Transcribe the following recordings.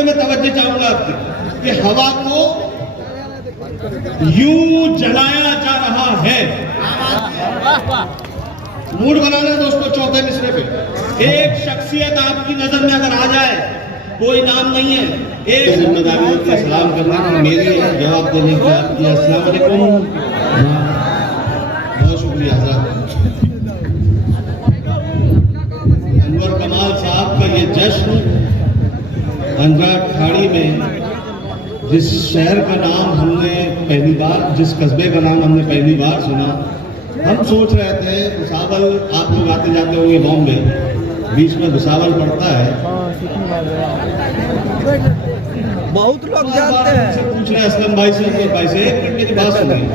पे मैं तवज्जो चाहूंगा आपकी कि हवा को यूं जलाया जा रहा है। मूड बनाना दोस्तों, चौथे मिसरे पे एक शख्सियत आपकी नजर में अगर आ जाए, कोई नाम नहीं है, एक जिम्मेदारी होती है सलाम करना की, मेरी जवाब देने की आपकी। अस्सलाम वालेकुम, बहुत शुक्रिया आजाद। अनवर कमाल साहब का ये जश्न अंजार खाड़ी में, जिस शहर का नाम हमने पहली बार, जिस कस्बे का नाम हमने पहली बार सुना, हम सोच रहे थे भुसावल, आप लोग आते जाते होंगे बॉम्बे, बीच में भुसावल पड़ता है, बहुत लोग जानते हैं। पूछ रहे असलम भाई से, अनवर भाई से, एक मिनट की बात सुनिए।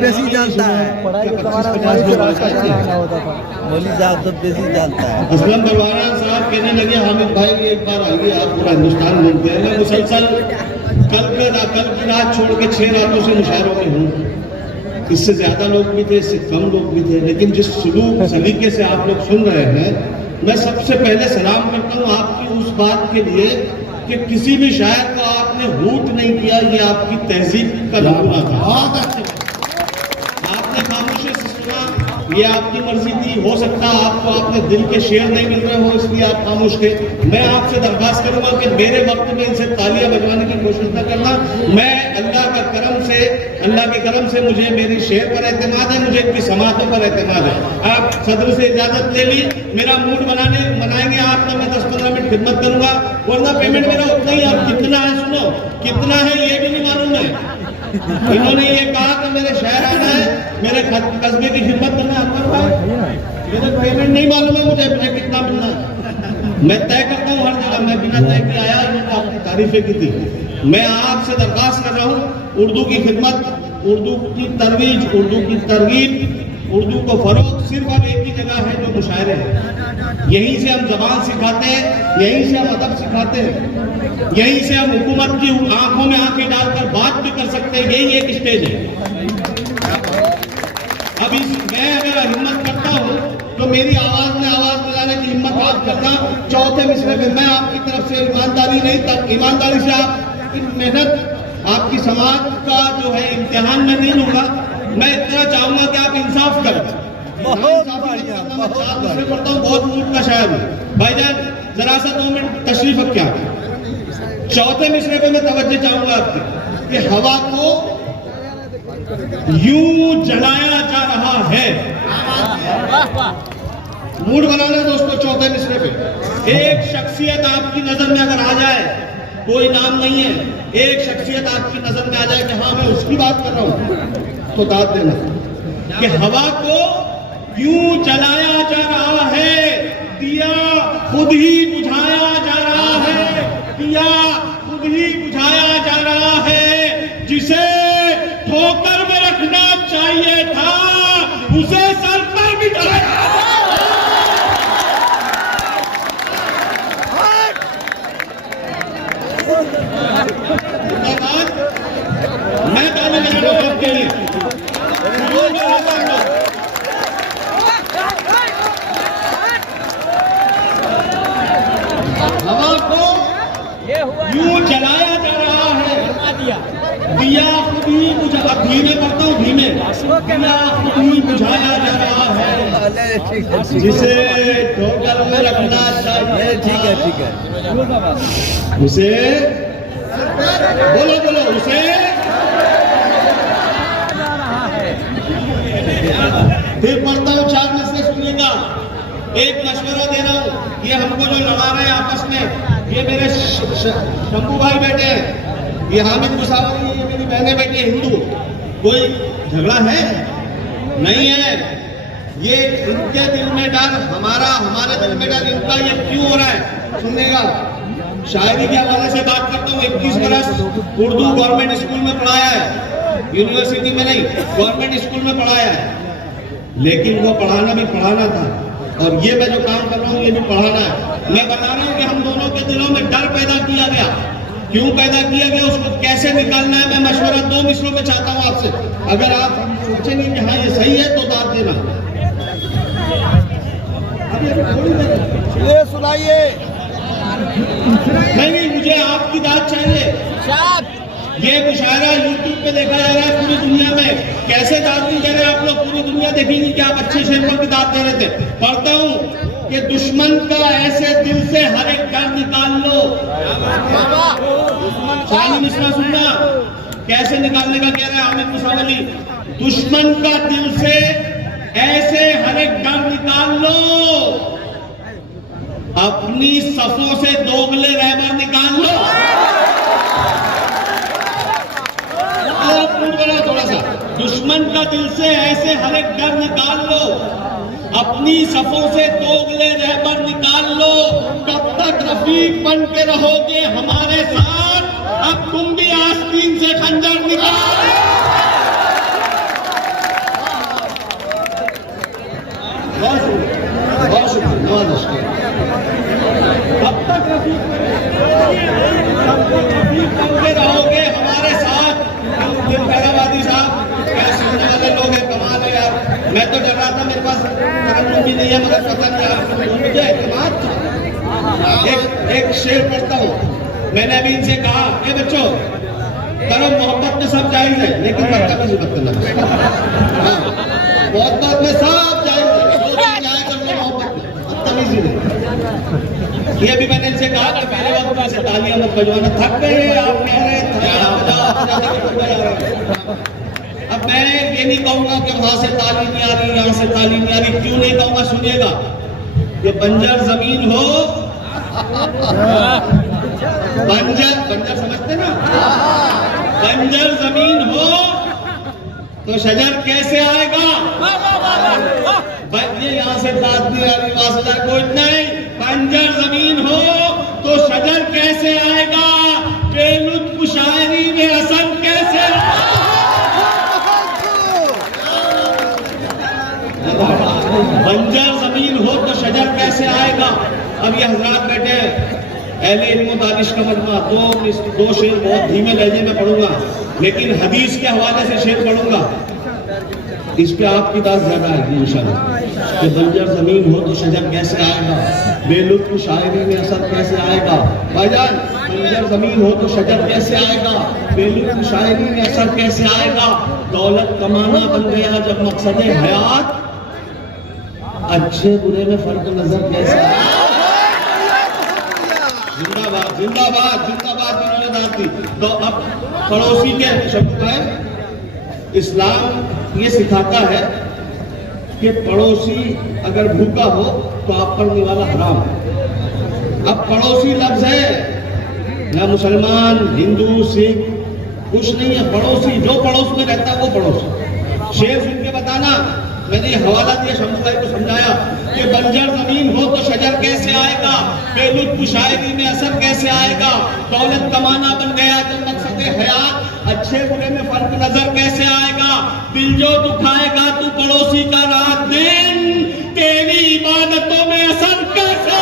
बेसी जानता है, मोली साहब तो बेसी जानता है। असलम बरवाना साहब कहने लगे, हामिद भाई एक बार आइए, आप पूरा हिंदुस्तान घूमते हैं। मैं मुसलसल कल की रात छोड़ के 6 रातों से मुशायरों में हूँ। इससे ज्यादा लोग भी थे, इससे कम लोग भी थे, लेकिन जिस सुलूक सलीके से आप लोग सुन रहे हैं, मैं सबसे पहले सलाम करता हूँ आपकी उस बात के लिए कि किसी भी शायर को आपने हूट नहीं किया। ये आपकी तहजीब का नमूना था। बहुत अच्छे, आपने खामोशी से सुना, ये आपकी मर्जी थी। हो सकता है आपको आपने दिल के शेर नहीं मिल रहे हो, इसलिए आप खामोश थे। मैं आपसे दरख्वास्त करूंगा कि मेरे वक्त में इनसे तालियां बजवाने की कोशिश न करना। मैं अल्लाह के करम से मुझे मेरी शेर पर एतमाद है, मुझे इनकी समातों पर एतमाद है। आप सदर से इजाजत ले ली, मेरा मूड बनाएंगे आप, तो मैं 10-15 मिनट खिदमत करूंगा, वरना पेमेंट मेरा उतना ही। अब कितना है सुनो, कितना है ये भी नहीं मालूम है। इन्होंने ये कहा कि मेरे शहर आना है, मेरे कस्बे की खिदमत करना है, मेरे पेमेंट नहीं मालूम है मुझे कितना मिलना है। मैं तय करता हूँ हर जगह, मैं बिना तय किए आया, इन्होंने आपकी तारीफें की थी। मैं आपसे दरख्वास्त कर रहा हूँ, उर्दू की खिदमत, उर्दू की तरवीज, उर्दू की तरगीब, उर्दू को फरोग सिर्फ अब एक ही जगह है, जो मुशायरे हैं। यहीं से हम जबान सिखाते हैं, यहीं से हम अदब सिखाते हैं, यहीं से हम हुकूमत की आंखों में आंखें डालकर बात भी कर सकते हैं। यही एक स्टेज है। अब मैं अगर हिम्मत करता हूँ तो मेरी आवाज में आवाज मिलाने की हिम्मत आप करना। चौथे मिसरे में मैं आपकी तरफ से ईमानदारी नहीं, तब ईमानदारी से आपकी मेहनत, आपकी समाज का जो है इम्तिहान में नहीं लूंगा। मैं इतना चाहूंगा कि आप इंसाफ करें। बहुत पढ़ता हूँ, बहुत मूड का शायर हूँ। भाईजान जरा सा 2 मिनट तशरीफ रखिए। चौथे मिसरे पे मैं तवज्जो चाहूंगा आपकी कि हवा को यूं जलाया जा रहा है। मूड बनाना दोस्तों, चौथे मिसरे पे एक शख्सियत आपकी नजर में अगर आ जाए, कोई नाम नहीं है, एक शख्सियत आपकी नजर में आ जाए कि हाँ मैं उसकी बात कर रहा हूं, तो दाद देना कि हवा को यूं जलाया जा रहा है, दिया खुद ही बुझाया जा रहा है, दिया खुद ही बुझाया जा रहा है। जिसे ठोकर में रखना चाहिए था, उसे सर पर बिठाया। मैं ताली बजा रहा हूं आपके लिए। हवा को यूं जलाया जा रहा है, दिया खुद ही बुझा, धीमे करता हूँ, धीमे, दिया खुद ही बुझाया जा रहा है। जिसे ठोकर में रखना चाहिए, ठीक है, उसे बोलो उसे फिर पढ़ता हूँ। 4 मिसरे सुनिएगा। एक मशवरा दे रहा हूँ, ये हमको जो लड़ा रहे हैं आपस में, ये मेरे शंभू भाई बैठे हैं, ये हामिद मुसावर, ये मेरी बहनें बैठी है हिंदू। कोई झगड़ा है नहीं है, ये इनके दिल में डर, हमारे दिल में डर, इनका ये क्यों हो रहा है सुनिएगा। शायरी के हवाले से बात करता हूँ। 21 बरस उर्दू गवर्नमेंट स्कूल में पढ़ाया है, यूनिवर्सिटी में नहीं, गवर्नमेंट स्कूल में पढ़ाया है, लेकिन वो पढ़ाना भी पढ़ाना था, और ये मैं जो काम कर रहा हूँ ये भी पढ़ाना है। मैं बता रहा हूँ कि हम दोनों के दिलों में डर पैदा किया गया, क्यों पैदा किया गया, उसको कैसे निकालना है। मैं मशवरा 2 मिसरों में चाहता हूँ आपसे। अगर आप सोचेंगे कि हाँ ये सही है तो दाद देना। ये सुनाइए। नहीं, मुझे मुझे आपकी दाद चाहिए। ये मुशायरा यूट्यूब पे देखा जा रहा है पूरी दुनिया में, कैसे दाद नहीं दे रहे आप लोग, पूरी दुनिया देखेंगी कि आप अच्छे शेर पर भी दाद दे रहे थे। पढ़ता हूँ कि दुश्मन का ऐसे दिल से हर एक डर निकाल लो। शाही मिश्रा सुनना कैसे निकालने का कह रहा है हामिद मुसावली। दुश्मन का दिल से ऐसे हर एक डर निकाल लो, अपनी सफों से दोगले रहबर निकाल लो। थोड़ा सा, दुश्मन का दिल से ऐसे हर एक डर निकाल लो, अपनी सफों से दोगले रहबर निकाल लो। कब तक रफीक बन के रहोगे हमारे साथ, अब तुम भी आस्तीन से खंजर निकाल। बहुत शुक्रिया। कब तक रफीक बन के रहोगे हमारे साथ। पैरावादी साहब क्या सुनने वाले लोग हैं, कमाल है यार। मैं तो डर रहा था, मेरे पास तरन्नुम भी नहीं है, मगर पता नहीं मुझे कमाल। एक शेर पढ़ता हूँ। मैंने अभी इनसे कहा ये बच्चों करो मोहब्बत में सब जायज है, लेकिन बदतमीजी मत करना। मोहब्बत में सब जायज है, मोहब्बत में बदतमीजी नहीं। ये भी मैंने इनसे कहा कि पहले वक्त से तालियां मत बजवाना, थक गए आप कह रहे थे। अब मैं ये नहीं कहूंगा कि वहां से ताली नहीं आ रही, यहाँ से ताली नहीं आ रही। क्यों नहीं कहूंगा, सुनिएगा। ये बंजर जमीन हो, बंजर समझते ना, बंजर जमीन हो तो शजर कैसे आएगा। ये यहाँ से ताज नहीं आ रही, वहां से कोई नहीं। बंजर जमीन हो तो शजर कैसे आएगा, बेलुत्फ शायरी में असर कैसे। बंजर जमीन हो तो शजर कैसे आएगा। अब ये हजरात बैठे हैं, अहले इल्म दानिश का मजमा, दो शेर बहुत धीमे लहजे में पढ़ूंगा, लेकिन हदीस के हवाले से शेर पढ़ूंगा। इस पे आपकी दाद ज्यादा आएगी इंशाल्लाह। कि बंजर जमीन हो तो शजर कैसे आएगा, बेलुत्फ शायरी में असर कैसे आएगा। भाईजान, बंजर जमीन हो तो शजर कैसे आएगा, बेलुत्फ शायरी में असर कैसे आएगा। दौलत कमाना बन गया जब मकसद हयात, अच्छे बुरे में फर्क नजर कैसे आएगा। जिंदाबाद जिंदाबाद जिंदाबाद जिन्होंने दाद दी। तो अब पड़ोसी के शब्द है, इस्लाम ये सिखाता है कि पड़ोसी अगर भूखा हो तो आप पर निवाला हराम है। अब पड़ोसी लफ्ज है, ना मुसलमान हिंदू सिख कुछ नहीं है, पड़ोसी जो पड़ोस में रहता है वो पड़ोसी। शेर सुन के बताना, मैंने ये हवाला दिया, शंभू भाई को समझाया कि बंजर जमीन हो तो शजर कैसे आएगा, बेलुत्फ शायरी में असर कैसे आएगा। दौलत कमाना बन गया जब मकसद हयात, अच्छे बुरे में फर्क नजर कैसे आएगा। दिल जो दुखाएगा तू पड़ोसी का रात दिन, तेरी इबादतों में असर कैसे।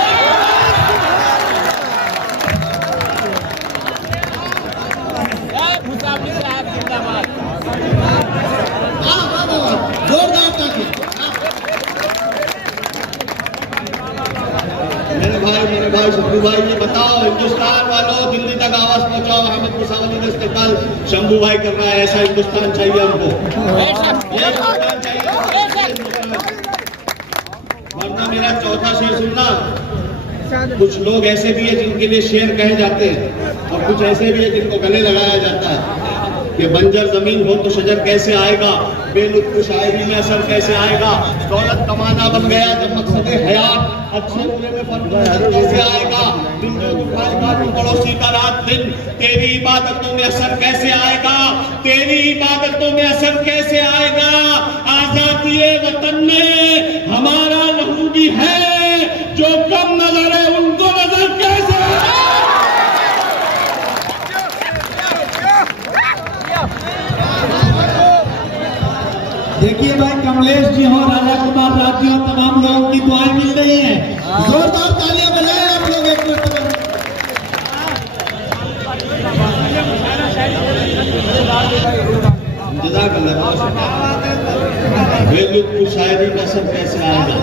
मेरे भाई शंभू भाई, ये बताओ हिंदुस्तान वालों, दिल्ली तक आवाज पहुंचाओ। हामिद मुसावली का इस्तेमाल शंभू भाई कर रहा है, ऐसा हिंदुस्तान चाहिए हमको, ये हिंदुस्तान चाहिए। वरना मेरा चौथा शेर सुनना। कुछ लोग ऐसे भी है जिनके लिए शेर कहे जाते हैं, और कुछ ऐसे भी है जिनको गले लगाया जाता है। कि बंजर जमीन हो तो शजर कैसे आएगा, बेलुत्फ शायरी में असर कैसे आएगा। दौलत कमाना बन गया जब मकसद हयात, अच्छे बुरे में फर्क कैसे आएगा। दिल जो दुखाएगा तू पड़ोसी का रात दिन, तेरी इबादतों में असर कैसे आएगा, तेरी इबादतों में असर कैसे आएगा। आजादी वतन में हमारा लहू भी है, जो कम नजर है उनको नजर कैसे। देखिए भाई, कमलेश जी हो, राजा कुमार राज जी हो, तमाम लोगों की दुआएं मिल रही हैं। जोरदार तालियां बजाएं आप लोग एक मिनट। बेलुत्फ शायरी का असर कैसे आएगा।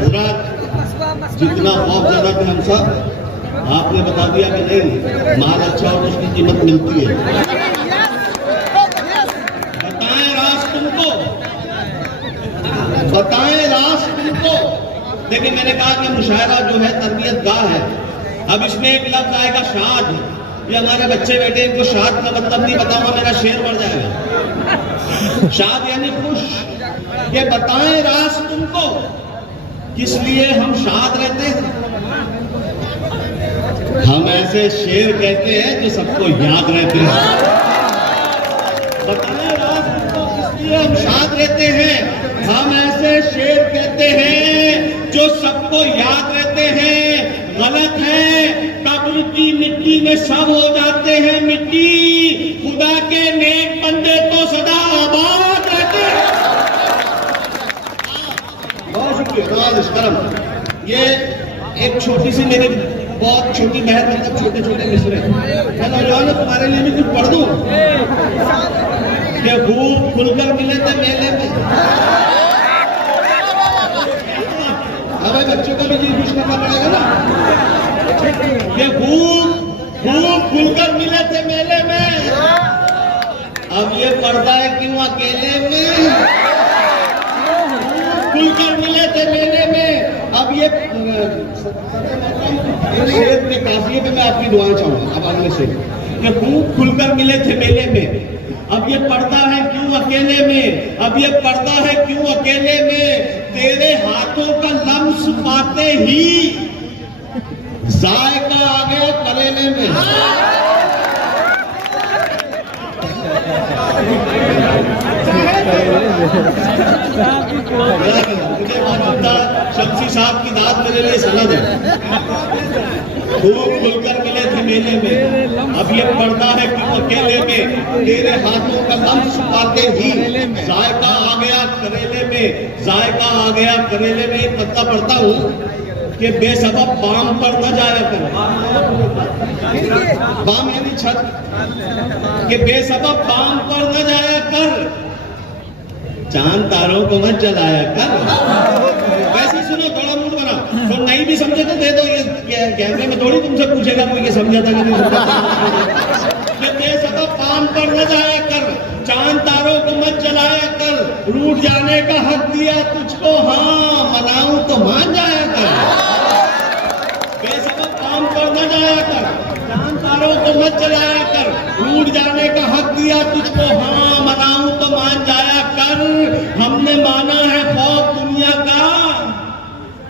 हजरात, जितना खौफ ज्यादा थे हम सब, आपने बता दिया कि नहीं, माल अच्छा और उसकी कीमत मिलती है। बताएं राज तुमको, बताएं राज तुमको। देखिए मैंने कहा कि मुशायरा जो है तरबियत गाह है। अब इसमें एक लफ्ज आएगा शाद। ये हमारे बच्चे बेटे इनको शाद का मतलब नहीं बताऊंगा, मेरा शेर बढ़ जाएगा। शाद यानी खुश। ये बताएं राज तुमको किस लिए हम शाद रहते हैं। हम ऐसे शेर कहते हैं जो सबको याद रहते हैं। बताएं राज तुमको किस लिए हम शाद रहते हैं। हम ऐसे शेर कहते हैं जो सबको याद रहते हैं। गलत है, कब्र की मिट्टी में सब हो जाते हैं मिट्टी। खुदा के नेक बंदे तो सदा आबाद रहते हैं। बहुत शुक्रिया। ये एक छोटी सी मेरी बहुत छोटी बहन, मतलब छोटे छोटे मिसरे। मैं नौजवान तुम्हारे लिए भी कुछ पढ़ दूं कि खूब खुलकर मिले थे मेले में। हमारे बच्चों का भी जी खुश करना पड़ेगा ना। ये खूब खुलकर मिले थे मेले में। अब ये पड़ता है क्यों अकेले में। खुलकर मिले थे मेले में। अब ये शेर के काफिये पे मैं आपकी दुआएं चाहूंगा। अब अगले शेर कि खूब खुलकर मिले थे मेले में। अब ये पड़ता है क्यों अकेले में। अब ये पड़ता है क्यों अकेले में। तेरे हाथों का लम्स पाते ही जायका आ गया करेले में। मुझे मालूम था शमसी साहब की दाद मेरे लिए सनद है। खूब खुलकर मिले थे मेले में। अब ये पड़ता है क्यों अकेले में। तेरे हाथों का लम्स पाते ही जायका आ गया करेले में। जायका आ गया करेले में। एक पत्ता पढ़ता हूँ कि बेसबब बाम पर न जाया कर। बाम यानी छत। कि बेसबब बाम पर न जाया कर। चांद तारों को मत जलाया कर। वैसे सुनो, थोड़ा मूड बनाओ। तो नहीं भी समझे तो दे दो। ये कैमरे में थोड़ी तुमसे पूछेगा कोई ये समझा था कि नहीं समझा। बेसबब बाम पर न जाया कर। चांद तारों को मत जलाया कर। रूठ जाने का हक दिया तुझको, हाँ मनाऊं तो मान जाया कर। बेसबब बाम पर न जाया कर। चांद तारों को मत जलाया कर। रूठ जाने का हक दिया तुझको, हाँ मनाऊं तो मान जाया कर। हमने माना है खौफ दुनिया का,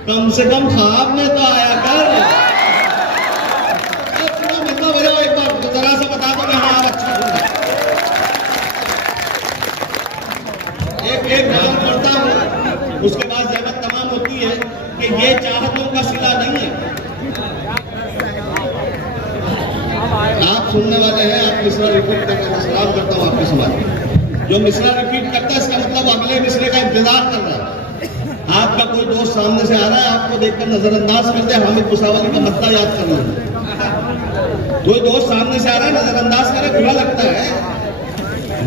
कम से कम ख्वाब में तो आया कर। मतलब बजाओ एक बार तो जरा सा बता दो कि हाँ आप अच्छा सुन। एक नजर करता हूँ, उसके बाद जहमत तमाम होती है कि ये चाहतों का सिला नहीं है। आप सुनने वाले हैं, आप मिसरा रिपीट करने का सलाम करता हूँ आपके समाज। जो मिसरा रिपीट करता है इसका मतलब अगले मिसरे का इंतजार कर रहा है। आपका कोई दोस्त सामने से आ रहा है, आपको देखकर नजरअंदाज कर दे, हामिद मुसावरी का मत्ता याद कर लो। कोई दोस्त सामने से आ रहा है, नजरअंदाज करे, बुरा लगता है।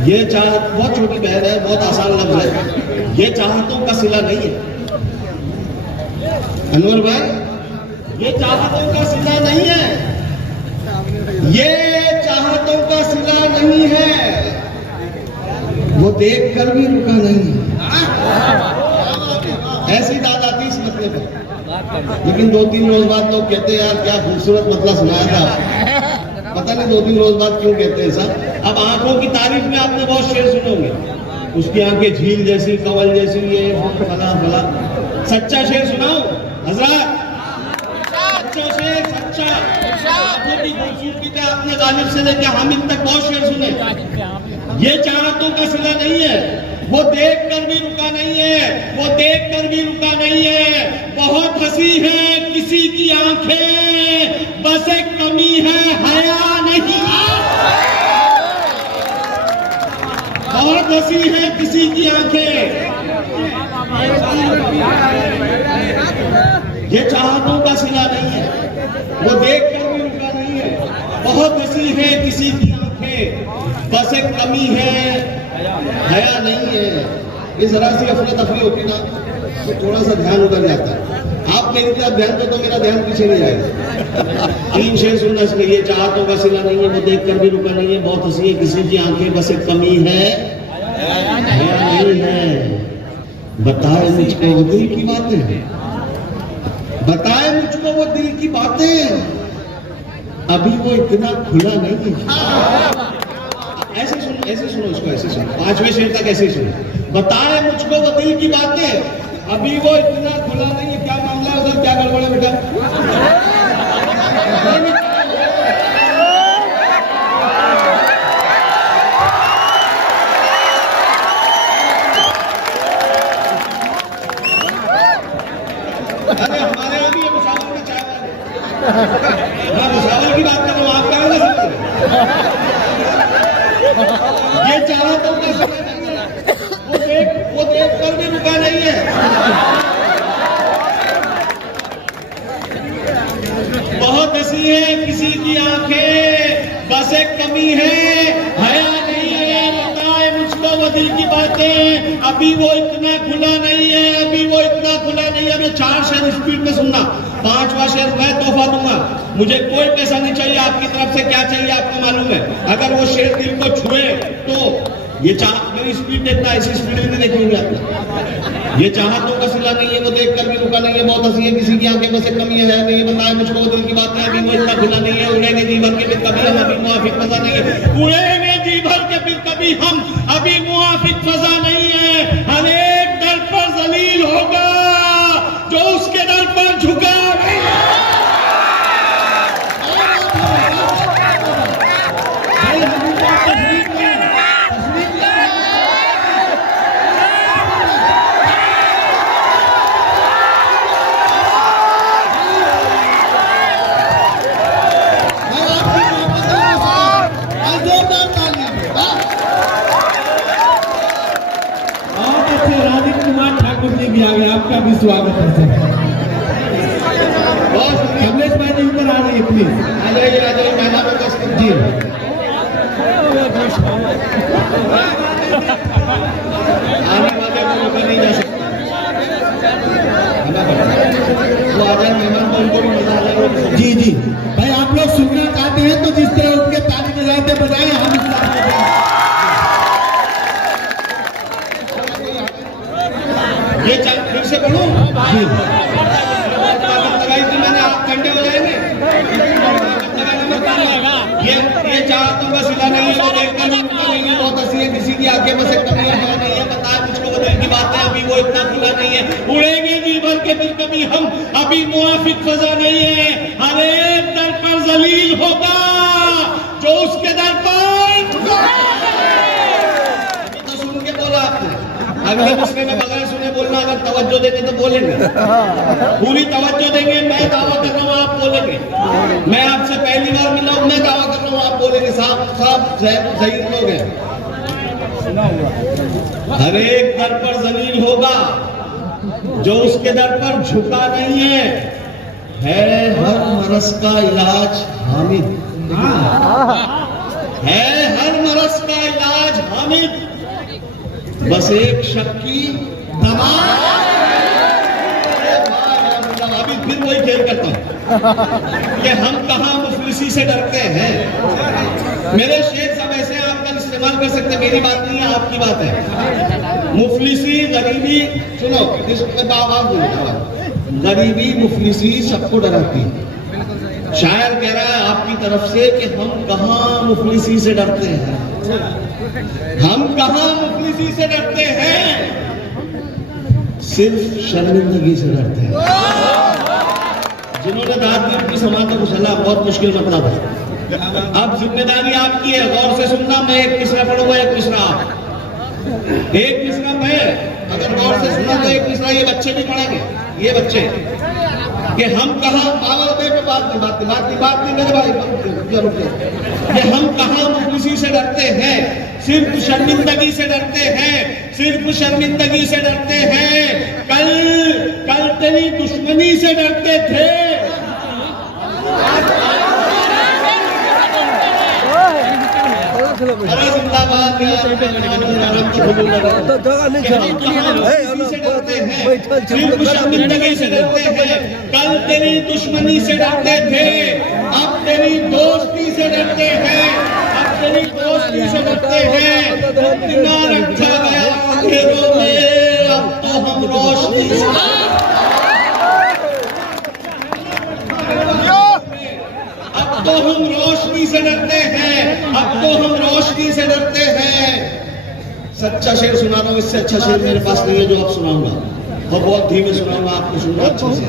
ये चाहत बहुत छोटी बहन है, बहुत आसान लफ्ज है। ये चाहतों का सिला नहीं है अनवर भाई, ये चाहतों का सिला नहीं है। ये चाहतों का सिला नहीं है। वो देख कर भी रुका नहीं। ऐसी दाद आती इस मतलब पर। लेकिन 2-3 रोज बाद लोग कहते हैं यार क्या खूबसूरत मतलब सुनाया था। पता नहीं 2-3 रोज बाद क्यों कहते हैं साहब। अब आंखों की तारीफ में आपने बहुत शेर सुने होंगे। उसकी आंखें झील जैसी, कंवल जैसी, ये फला फला। सच्चा शेर सुनाओ हजरत। सच्चा शेर, सच्चा। आंखों की खूबसूरती पे आपने गालिब से लेकर हामिद तक बहुत शेर सुने। ये चाहतों का सिला नहीं है। वो देख कर भी रुका नहीं है। वो देख कर भी रुका नहीं है। बहुत हंसी है किसी की आंखें, बस एक कमी है हया नहीं। बहुत हंसी है किसी की आंखें। ये चाहतों का सिला नहीं है। वो देख कर भी रुका नहीं है। बहुत हंसी है किसी की आंखें, बस एक कमी है हया नहीं है। इस जरा सी अफरा तफरी होती ना तो थोड़ा सा ध्यान उधर जाता है। आप मेरी तरफ ध्यान दो तो मेरा ध्यान पीछे नहीं जाएगा। 3 शेर सुनना इसमें, ये चाहतों का सिला नहीं है, वो देख कर भी रुका नहीं है, बहुत हंसी है किसी की आंखें, बस एक कमी है नहीं है। बताए मुझको वो दिल की बातें, बताए मुझको वो दिल की बातें, अभी वो इतना खुला नहीं है। ऐसे सुनो इसको, ऐसे सुनो, 5वें शेर तक ऐसे सुनो। बताए मुझको वो दिल की बातें, अभी वो इतना खुला नहीं है। क्या मामला है उधर, क्या गड़बड़ है बेटा? अरे हमारे यहाँ भी ये मुसावल में चाय मैं मुसावल की बात कर रहा हूँ, आप क्या नहीं समझते? ये चाहतों का सिला नहीं है, वो देख कर भी रुका नहीं है। बहुत हंसी है किसी की आंखें, बस एक कमी है हया नहीं है। बताए मुझको वो दिल की बातें, अभी वो इतना खुला नहीं है, अभी वो इतना खुला नहीं है। मैं 4 शेर स्पीड में सुनना, 5वां शेर मैं तोहफा दूंगा। मुझे कोई पैसा नहीं चाहिए, आपकी तरफ से क्या चाहिए आपको मालूम है। अगर वो शेर दिल को छुए तो ये मेरी स्पीड देखना, ऐसी स्पीड में नहीं देखेंगे आप। ये चाहतों का सिला नहीं है, वो देख कर भी रुका नहीं है, बहुत हंसी है किसी की आंखें, बस एक कमी है नहीं। बताए मुझको वो दिल की बात है, अभी वो इतना खुला नहीं है। उड़ेंगे जी भर के फिर कभी हम, अभी मुआफिक फजा नहीं है। उड़ेंगे जी भर के फिर कभी हम, अभी मुआफिक फजा नहीं है। हर एक दर पर जलील होगा जो उसके दर पर झुका नहीं है। आपका भी स्वागत है सर। कमलेश भाई जी ऊपर आ रही है प्लीज। आ जाइए मैदान में बस जी आने वाले को रोका नहीं जा सकता। वो आ जाए मेहमान तो उनको भी मजा आ जाएगा। जी जी भाई, आप लोग सुनना चाहते हैं तो जिस तरह उनके ताली बजाते बजाए हम इस ये फिर से पढ़ूं? जी लगाई थी मैंने, आप घंटे हो जाएंगे। ये चाहतों का सिला नहीं है, वो देखकर भी रुका नहीं है, बहुत हंसी है किसी की आंखें, बस एक कमी है नहीं है। बताए मुझको वो दिल की बात है, अभी वो इतना खुला नहीं है। उड़ेंगे जी भर के फिर कभी हम, अभी मुआफिक फजा नहीं है। हर एक दर पर जलील होगा जो उसके दर पर। तो सुन के बोला आपने, अगले मिसरे में बगैर सुने बोलना। अगर तवज्जो देंगे तो बोलेंगे, पूरी तवज्जो देंगे। मैं दावा कर रहा हूँ आप बोलेंगे। मैं आपसे पहली बार मिला हूँ, मैं दावा कर रहा हूँ आप बोलेंगे। साहब सही लोग हैं। हर एक दर पर जलील होगा जो उसके दर पर झुका नहीं है। हर मरस का इलाज हामिद है, हर मरस का इलाज हामिद, बस एक शक की दवा। अभी फिर वही खेल करता हूं कि हम कहां मुफलिसी से डरते हैं। मेरे शेर सब ऐसे आप कल इस्तेमाल कर सकते हैं, मेरी बात नहीं है आपकी बात है। मुफलिसी गरीबी, सुनो इसमें बात बोलूंगा, गरीबी मुफलिसी सबको डराती है। शायर कह रहा है आपकी तरफ से कि हम कहां मुफलिसी से डरते हैं, हम कहां मुफलिसी से डरते हैं, सिर्फ शर्मिंदगी से डरते हैं। जिन्होंने दाद दी उनकी समाज को सलाह बहुत मुश्किल मसला था। अब जिम्मेदारी आपकी है, गौर से सुनना। मैं एक मिसरा पढ़ूंगा, एक मिसरा आप, एक मिसरा मैं, अगर गौर से सुना तो एक मिसरा ये बच्चे भी पढ़ेंगे। ये बच्चे कि हम कहां पागल पे बात नहीं मेरे भाई, कि हम कहां मुफलिसी से डरते हैं, सिर्फ शर्मिंदगी से डरते हैं, सिर्फ शर्मिंदगी से डरते हैं। कल तेरी दुश्मनी से डरते थे, अरे जिंदाबाद बात यार, आराम तो बोल रहा हूं। तो जगह नहीं छोड़ा से डरते हैं, फिर शर्मिंदगी से डरते हैं, कल तेरी दुश्मनी से डरते थे, अब तेरी दोस्ती से डरते हैं, अब तेरी दोस्ती से डरते हैं। इतना रखा गया अंधेरों में, अब तो हम रोशनी से अब तो हम रोशनी से डरते हैं, अब तो हम रोशनी से डरते हैं। सच्चा शेर सुना रहा हूं, इससे अच्छा शेर मेरे पास नहीं है जो आप सुनाऊंगा, और बहुत धीमे सुनाऊंगा, आपको सुनना अच्छे से।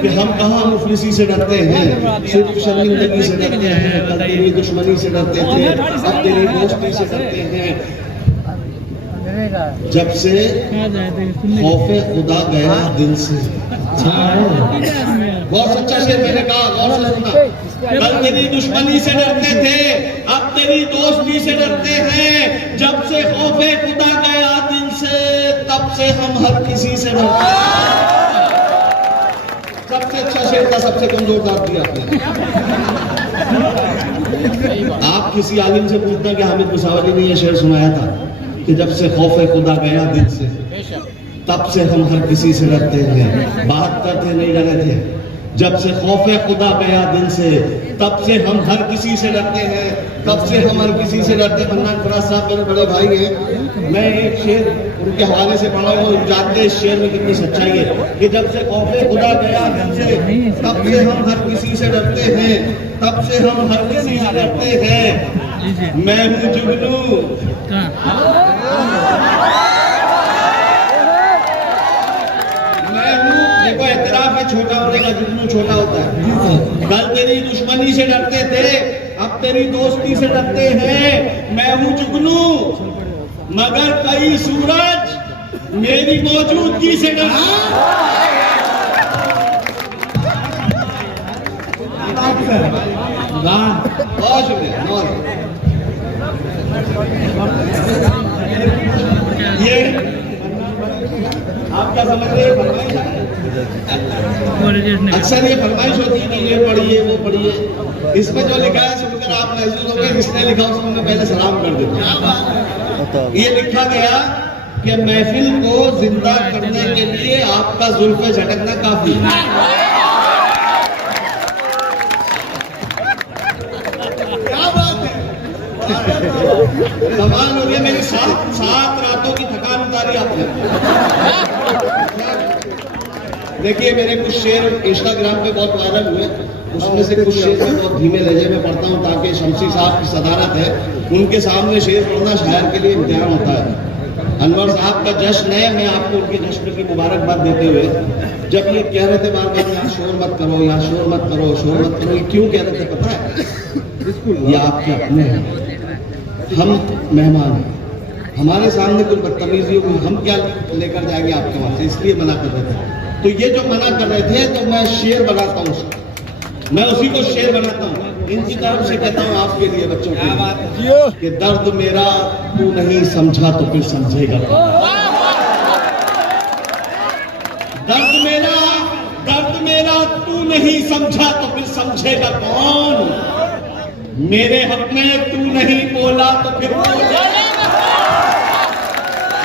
कि हम कहाँ मुफलिसी से डरते हैं, सिर्फ शर्मिंदगी से डरते हैं, कल तेरी दुश्मनी से डरते थे, अब तेरी दोस्ती से डरते हैं। जब से खौफे खुदा गया दिल से। बहुत सच्चा शेर मैंने कहा, गौर से सुनना। कल तेरी दुश्मनी से डरते थे, अब तेरी दोस्ती से डरते हैं। जब से खौफे खुदा गया दिल से, तब से हम हर किसी से डरते हैं। सबसे अच्छा शेर था, सबसे कमजोर दाब दिया आपने। आप किसी आलिम से पूछते हैं कि हामिद मुसावली ने यह शेर सुनाया था कि जब से खौफे खुदा गया दिल से, तब से हम हर किसी से डरते हैं। 72 थे, नहीं डरे थे। जब से खौफे खुदा गया दिल से, तब से हम हर किसी से डरते हैं, तब से हम हर किसी से डरते। मन्नान फराज साहब मेरे बड़े भाई हैं, मैं एक शेर उनके हवाले से पढ़ा हूँ, जानते हैं इस शेर में कितनी सच्चाई है कि जब से खौफे खुदा गया दिल से, तब से हम हर किसी से डरते हैं, तब से हम हर किसी से डरते हैं। मैं हूँ जुगनू, देखो एतराफ है छोटा होने का, जुगनू छोटा होता है। कल तेरी दुश्मनी से डरते थे, अब तेरी दोस्ती से डरते हैं। मैं हूँ जुगनू, मगर कई सूरज मेरी मौजूदगी से डरते हैं। बहुत शुक्रिया। ये आप क्या समझ रहे हैं? अक्सर ये फरमाइश होती है कि ये पढ़िए वो पढ़िए। इसमें जो लिखा है सुनकर आप महसूस होंगे जिसने लिखा उसको मैं पहले सलाम कर देता हूं। ये लिखा गया कि महफिल को जिंदा करने के लिए आपका जुल्फे झटकना काफी है। क्या बात है, कमाल हो गया। मेरी 7 रातों की थकान उतारी आपने। देखिए मेरे कुछ शेर इंस्टाग्राम पे बहुत वायरल हुए, उसमें से कुछ शेर मैं बहुत धीमे लहजे में पढ़ता हूँ ताकि शमसी साहब की सदारत है, उनके सामने शेर पढ़ना शायर के लिए इम्तिहान होता है। अनवर साहब का जश्न है, मैं आपको उनके जश्न की मुबारकबाद देते हुए, जब ये कह रहे थे बार बार यहाँ शोर मत करो, यहाँ शोर मत करो, शोर मत करो, ये क्यों कह रहे थे पता है? ये आपके अपने हैं, हम मेहमान हैं, हमारे सामने कुछ बदतमीजी होगी, हम क्या लेकर जाएंगे आपके वहां से, इसलिए मना कर रहे थे। तो ये जो मना कर रहे थे तो मैं शेर बनाता हूँ, मैं उसी को शेर बनाता हूँ। इनकी तरफ से कहता हूँ आपके लिए बच्चों के लिए कि दर्द मेरा तू नहीं समझा तो फिर समझेगा। दर्द मेरा तू नहीं समझा तो फिर समझेगा कौन? मेरे हक में तू नहीं बोला तो फिर बोलेगा।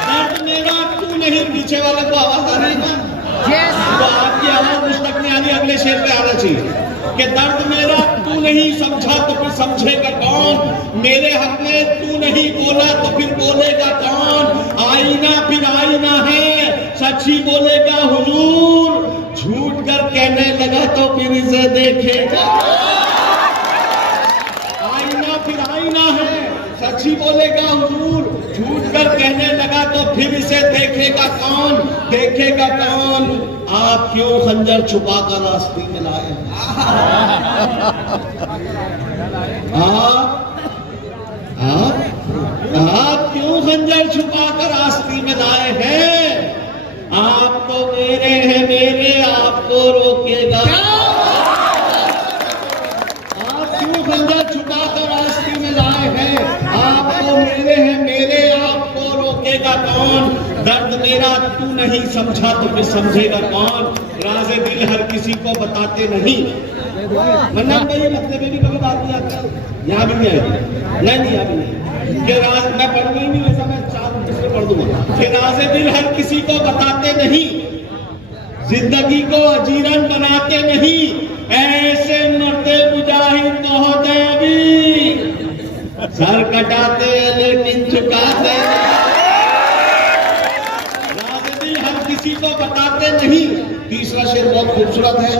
दर्द मेरा तू नहीं, पीछे वाले को आवाज आ रही है, तो आपकी आवाज मुझ तक नहीं आ रही, अगले शेर पे आना चाहिए कि दर्द मेरा तू नहीं समझा तो फिर समझेगा कौन? मेरे हक में तू नहीं बोला तो फिर बोलेगा कौन? आईना फिर आईना है, सच ही बोलेगा हुजूर, झूठ कर कहने लगा तो फिर इसे देखेगा। आईना फिर आईना है, सच ही बोलेगा हुजूर, झूठ कर कहने लगा तो फिर इसे देखेगा कौन? देखेगा कौन? आप क्यों खंजर छुपा कर रास्ते में लाए? आप क्यों खंजर छुपा कर रास्ते में लाए हैं? आप तो मेरे हैं, मेरे आपको रोकेगा। आप क्यों खंजर छुपा कर रास्ते में लाए हैं? आप तो मेरे हैं, मेरे आपको रोकेगा कौन? दर्द मेरा तू नहीं समझा तो फिर समझेगा कौन? राज़े दिल हर किसी को बताते नहीं, वरना भाई मतलब भी कभी बात नहीं आती, यहाँ भी नहीं आएगी, नहीं यहाँ भी नहीं। मैं पढ़ूंगा ही नहीं, वैसा मैं 4 मिनट में पढ़ दूंगा कि राज़े दिल हर किसी को बताते नहीं, जिंदगी को अजीरन बनाते नहीं, ऐसे मरते मुजाहिद बहुत है अभी, सर कटाते लेकिन झुकाते किसी को बताते नहीं। तीसरा शेर बहुत खूबसूरत है,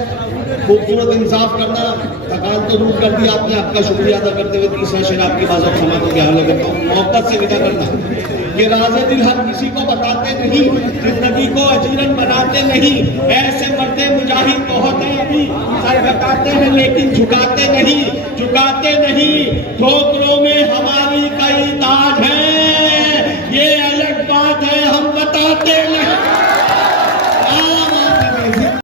खूबसूरत इंसाफ करना, थकान तो दूर कर दिया आपने, आपका शुक्रिया अदा करते हुए तीसरा शेर आपकी बातों समातों के हवाले करता हूँ, मोहब्बत से विदा करना कि राज़े दिल हर किसी को बताते नहीं, जिंदगी को अजीरन बनाते नहीं, ऐसे मरते मुजाहिद बहुत है अभी, सर कटाते हैं लेकिन झुकाते नहीं, झुकाते नहीं, ठोकरों में